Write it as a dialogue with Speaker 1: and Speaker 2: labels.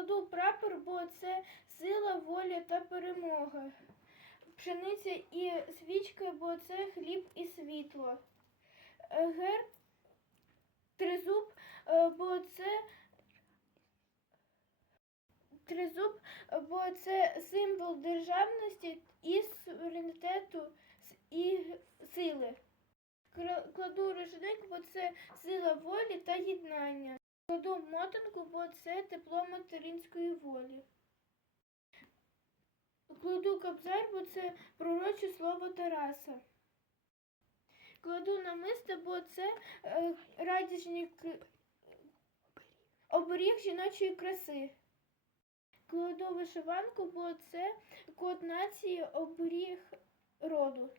Speaker 1: Кладу прапор, бо це сила, воля та перемога. Пшениця і свічка, бо це хліб і світло. Е, Герб тризуб, е, бо це тризуб, бо це символ державності і суверенітету і сили. Кладу рушник, бо це сила волі та єднання. Кладу мотанку, бо це тепло материнської волі. Кладу кобзар, бо це пророче слово Тараса. Кладу намисто, бо це е, радісні к- оберіг жіночої краси. Кладу вишиванку, бо це код нації оберіг роду.